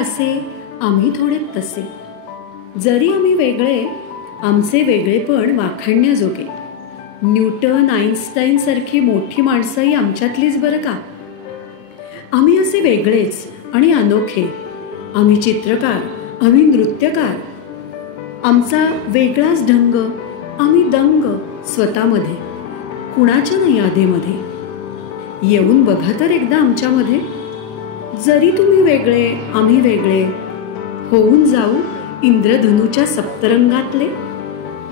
असे आम्ही थोडे तसे. जरी आम्ही वेगळे, आमचे वेगळेपण वाखाणण्याजोगे. न्यूटन, आईन्स्टाईन सारखी मोठी माणसंही आमच्यातलीच बरं का. आम्ही असे वेगळेच आणि अनोखे. आम्ही चित्रकार, आम्ही नृत्यकार. आमचा वेगळाच ढंग. आम्ही दंग स्वतःमध्ये, कुणाच्या नाही आधेमध्ये. येऊन बघा तर एकदा आमच्यामध्ये. जरी तुम्ही वेगळे, आम्ही वेगळे, होऊन जाऊ इंद्रधनुच्या सप्तरंगातले.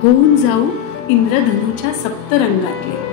होऊन जाऊ इंद्रधनुच्या सप्तरंगातले.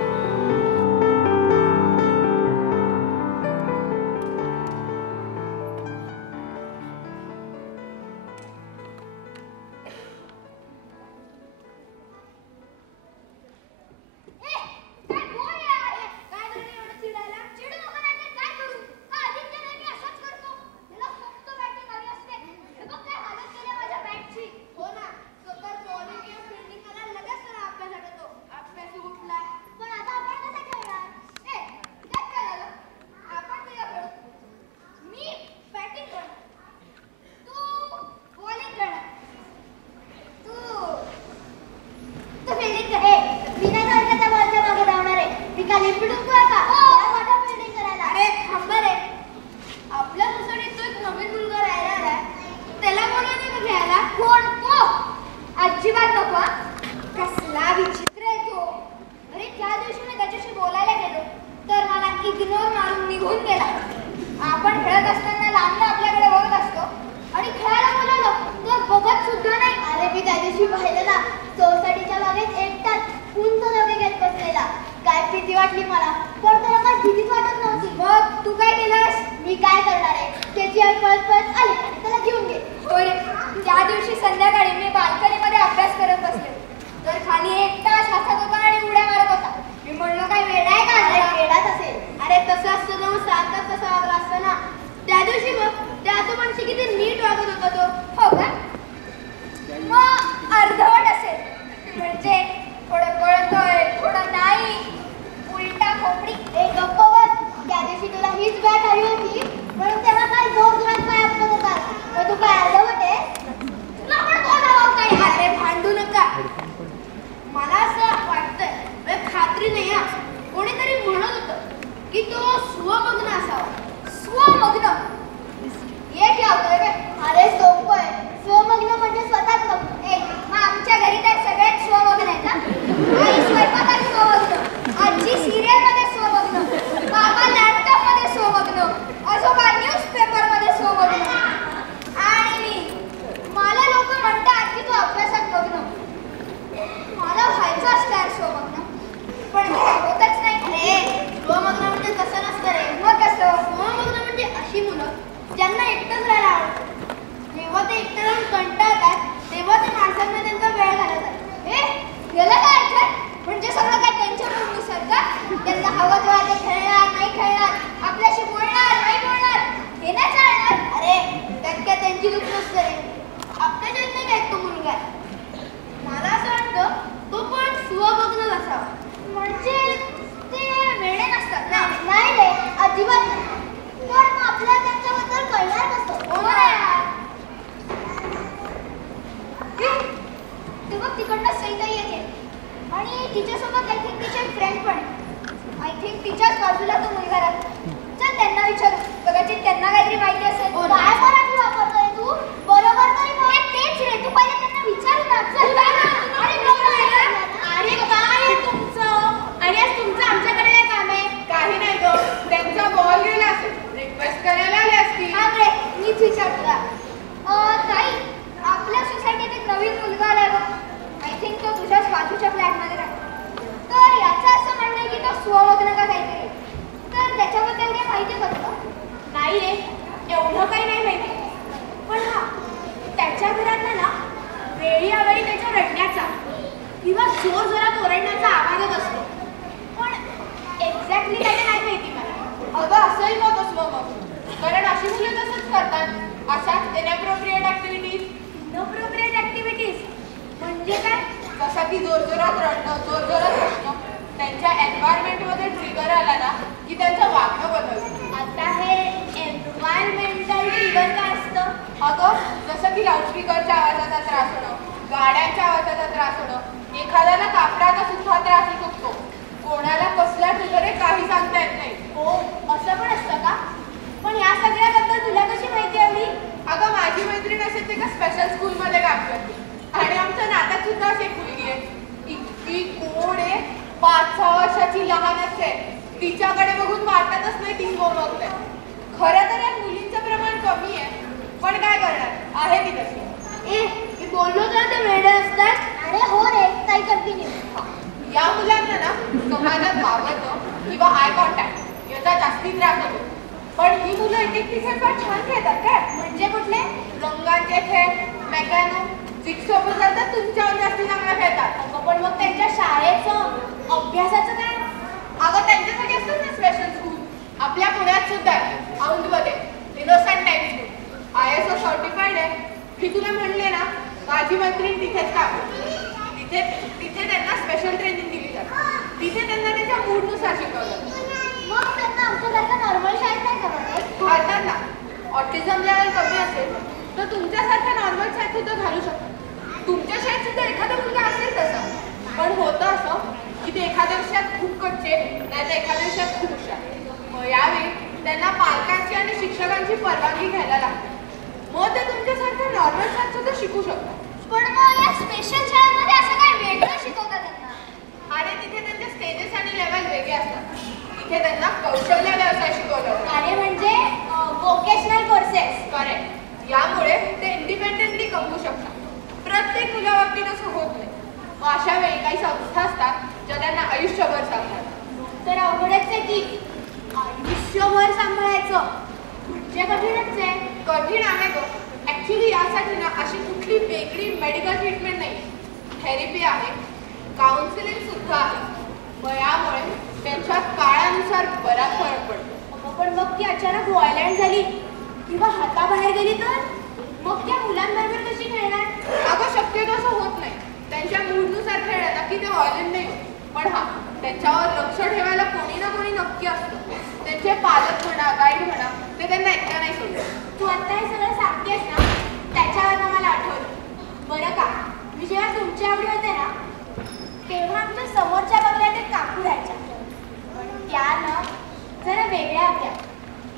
की जोरजोरात रडणं, जोरजोरात हसणं, त्यांच्या एन्व्हायरमेंटमध्ये ट्रिगर आला ना की त्यांचं वागणं बदलतं. आता हे एन्व्हायरमेंटल ट्रिगर काय असतं? अगं जसं की लाऊडस्पीकरच्या आवाजाचा त्रास होणं, गाड्यांच्या आवाजाचा त्रास होणं, एखाद्याला कापडाचा सुद्धा त्रास होऊ शकतो. कोणाला कसला ट्रिगर काही सांगता येत नाही. हो, असं पण असतं का? पण या सगळ्याबद्दल तुला कशी माहिती हवी? अगं माझी मैत्रीण असेल ते का स्पेशल स्कूलमध्ये काम करते आणि आमच्या नात्यात सुद्धा अशी एक मुलगी आहे. इतकी गोड आहे, 5-6 वर्षाची लहान असते. तिच्याकडे बघून वाटतच नाही ती बघते. खरं तर या मुलींचं प्रमाण कमी आहे, पण काय करणार, आहे ती तशी. मी बोललो तर ते वेडे असतात. अरे हो रे, काही कंटिन्यू. या मुलांना ना समाजात वावरतं किंवा आय कॉन्टॅक्ट याचा जास्ती त्रास होतो. पण ही मुलं एक खेळ फार छान खेळतात काय. म्हणजे कुठले? रंगांचे खेळ, मेकॅनो, जिक्सो तर तुमच्यावर जास्ती चांगला खेळतात. अगं पण मग त्यांच्या शाळेचं अभ्यासाचं काय? अगं त्यांच्यासाठी असतं ना स्पेशल स्कूल. आपल्या पुण्यात सुद्धा आहे, औंधमध्ये innocent time school. ISO certified आहे. मी तुला म्हणले ना, माझी मैत्रीण तिथेच काम करते. तिथे त्यांना स्पेशल ट्रेनिंग दिली जाते. तिथे त्यांना त्यांच्या मूडनुसार शिकवलं जातं. मग त्यांना आमच्यासारखं नॉर्मल शाळेत काय करावं? घालतात ना. ऑटिझम लेवल कमी असेल तर तुमच्यासारख्या नॉर्मल शाळेत सुद्धा घालू शकतो. तुमच्या शाळेत सुद्धा एखादा मुलगा असेल तसं. पण होतं असं की ते एखाद्या विषयात खूप कच्चे, नाही तर एखाद्या विषयात खूप हुशार. यावेळी त्यांना पालकांची आणि शिक्षकांची परवानगी घ्यायला लागते. मग ते तुमच्यासारख्या नॉर्मल शाळेत सुद्धा शिकू शकतात. पण मग या स्पेशल शाळेमध्ये असं काय वेगळं शिकवतात त्यांना? आणि तिथे त्यांचे स्टेजेस आणि लेवल वेगळे असतात. तिथे त्यांना कौशल्य व्यवसाय शिकवला जातो. अरे म्हणजे व्होकेशनल कोर्सेस. करेक्ट. यामुळे ते इंडिपेंडेंटली कमवू शकतात. प्रत्येक मुलाबाबतीत असं होत नाही. मग अशा वेळी काही संस्था असतात ज्या त्यांना आयुष्यभर सांभाळतात. तर अवघडच आहे की आयुष्यभर सांभाळायचं म्हणजे कठीणच आहे. कठीण आहे गं. ॲक्च्युली यासाठी ना अशी कुठली वेगळी मेडिकल ट्रीटमेंट नाही. थेरपी आहे, काउन्सिलिंग सुद्धा आहे. यामुळे त्यांच्या काळानुसार बराच फरक पडतो. पण मग ती अचानक व्हायलेंट झाली किंवा हाताबाहेर गेली तर मग त्या मुलांबरोबर कशी खेळणार? अगं शक्यतो असं होत नाही. त्यांच्या मूडनुसार खेळलं ना की ते व्हायलेंट नाही होत. पण हा, त्यांच्यावर लक्ष ठेवायला कोणी ना कोणी नक्की असतं. त्यांचे पालक म्हणा, गाईड म्हणा, ते त्यांना एकट्या नाही सोडत. तू आता हे सगळं सांगतेस ना, त्याच्यावर मला आठवलं. बरं का, मी जेव्हा तुमच्या आवडी होते ना तेव्हा आमच्या समोरच्या बंगल्यात एक काकू राहायच्या. पण त्या ना जरा वेगळ्या होत्या.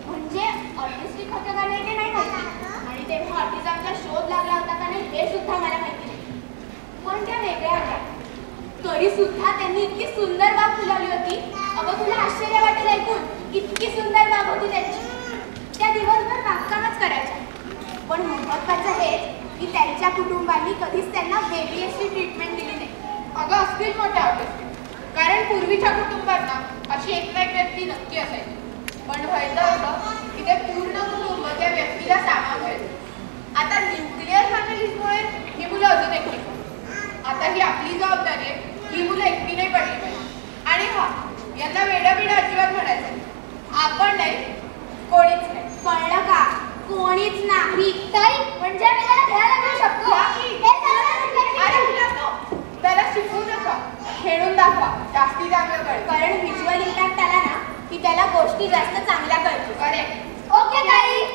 म्हणजे ऑटिस्टिक होतं का नाही ते नाही माहिती, आणि तेव्हा ऑटिझमचा शोध लागला होता का नाही हे सुद्धा मला माहिती नाही. पण त्या वेगळ्या होत्या. तरी सुद्धा त्यांनी इतकी सुंदर बाग फुलवली होती. अगं तुला आश्चर्य वाटेल ऐकून, इतकी सुंदर बाग होती त्यांची. त्या दिवसभर बागकामच करायच्या. पण महत्त्वाचं हे की त्यांच्या कुटुंबांनी कधीच त्यांना वेगळी अशी ट्रीटमेंट दिली नाही. अगं असतील मोठ्या ऑटिस्टिक. कारण पूर्वीच्या कुटुंबात ना अशी एक व्यक्ती नक्की असायची. पण व्हायचं असं की ते पूर्ण कुटुंब त्या व्यक्तीला सामावून. आता न्यूक्लिअर फॅमिलीजमुळे ही मुलं अजून एकटी पडतात. आता ही आपली जबाबदारी आहे, ही मुलं एकटी नाही पडली पाहिजे. आणि हा, यांना वेडाबिडा अजिबात म्हणायचं आपण नाही, कोणीच नाही. कळलं का? कोणीच नाही. ताई म्हणजे आम्ही त्याला घ्यायला घेऊ शकतो. अरे त्याला शिकवू नका, खेळून दाखवा, जास्ती चांगलं कळेल. कारण व्हिज्युअल इम्पॅक्ट आला ना की त्याला गोष्टी जास्त चांगल्या कळतील. करेक्ट. ओके ताई.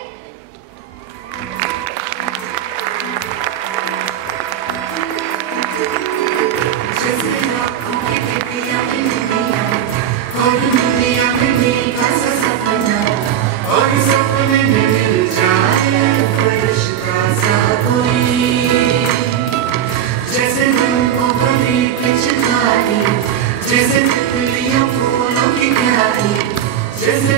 जैसे तितलियों फूलों की प्यारी, जैसे